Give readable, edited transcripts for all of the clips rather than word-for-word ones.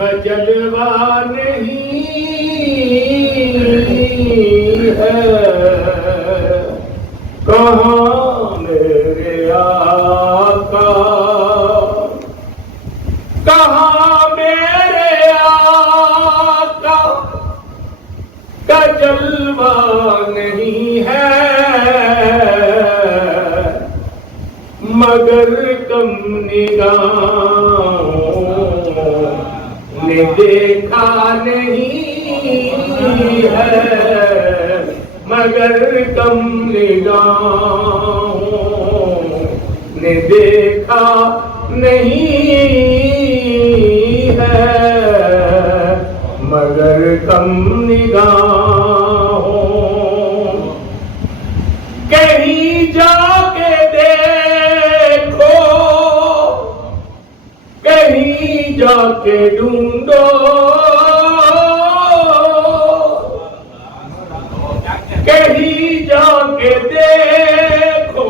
کا جلوہ نہیں ہے، کہاں میرے آقا، کہاں میرے آقا کا جلوہ نہیں ہے، مگر کم نگاہوں نے دیکھا نہیں ہے، مگر کم نگاہوں نے دیکھا نہیں ہے، مگر کم نگاہوں کہیں جا کے دیکھو، کہیں جا کے ڈھونڈو، کہیں جا کے دیکھو،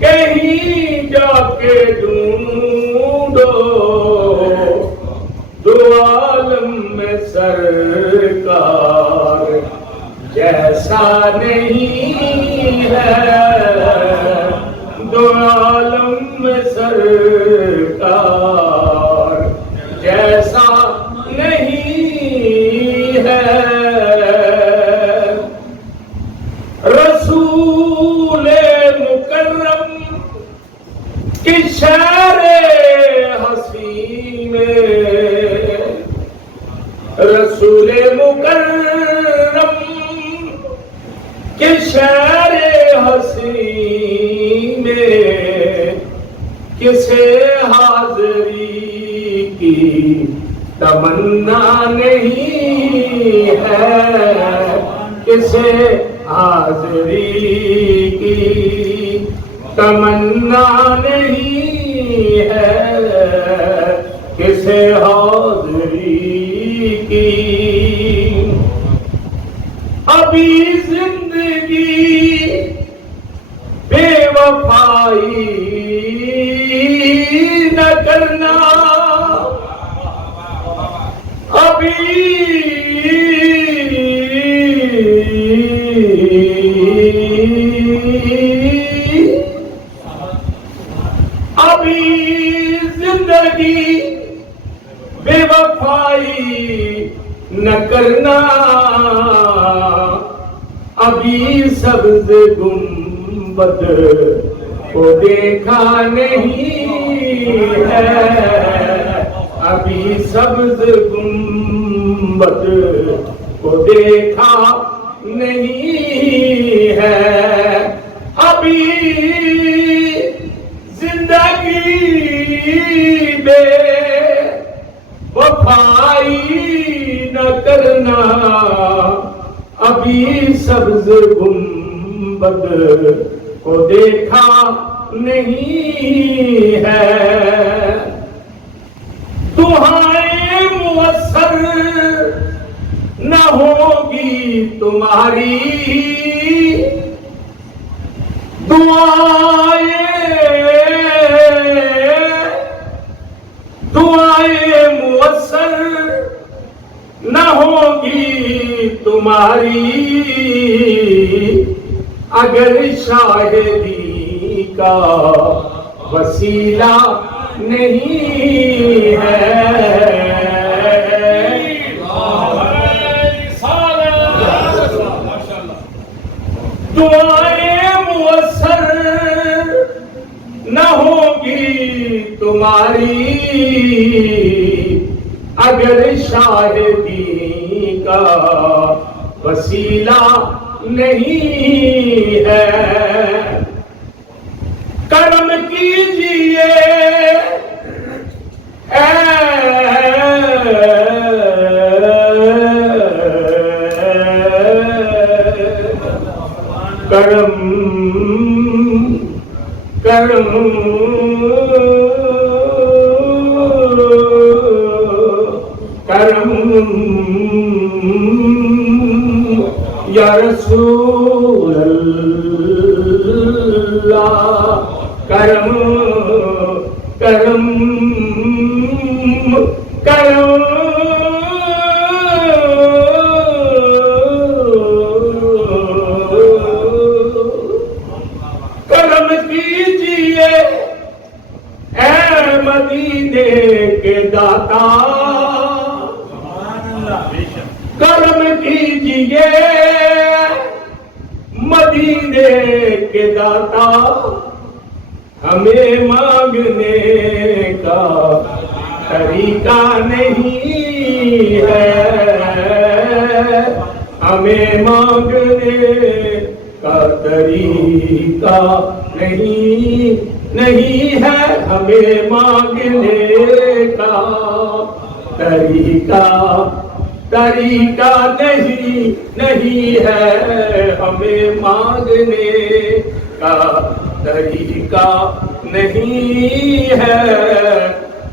کہیں جا کے ڈھونڈو، دو عالم میں سرکار جیسا نہیں ہے، دو عالم میں سرکار جیسا نہیں ہے، رسول مکرم کی شہر حسین میں، رسول مکرم کے شہر حسین میں کسے حاضری کی تمنا نہیں ہے، کسے حاضری کی تمنا نہیں ہے، کسے حاضری کی ابھی زندگی بے وفائی نہ کرنا، ابھی زندگی بے وفائی نہ کرنا، ابھی سبز گنبد کو دیکھا نہیں ہے، ابھی سبز گنبد کو دیکھا نہیں ہے، ابھی زندگی بے وفائی نہ کرنا، ابھی سبز گنبد کو دیکھا نہیں ہے، دعائیں مؤثر نہ ہوگی تمہاری، دعائیں مؤثر نہ ہوگی تمہاری، اگر شاہدی کا وسیلہ نہیں ہے، دعائیں مؤثر نہ ہوگی تمہاری، اگر شاہدی کا وسیلہ نہیں ہے، کرم کیجئے اے کرم کرم کرم یا رسول اللہ، کرم کرم کرم کرم کیجئے اے مدینے کے داتا، کرم کیجئے مدینے کے داتا، ہمیں مانگنے کا طریقہ نہیں ہے، ہمیں مانگنے کا طریقہ نہیں ہے، ہمیں مانگنے کا طریقہ نہیں ہے، ہمیں مانگنے کا طریقہ نہیں ہے،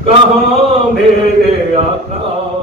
کہاں میرے آقا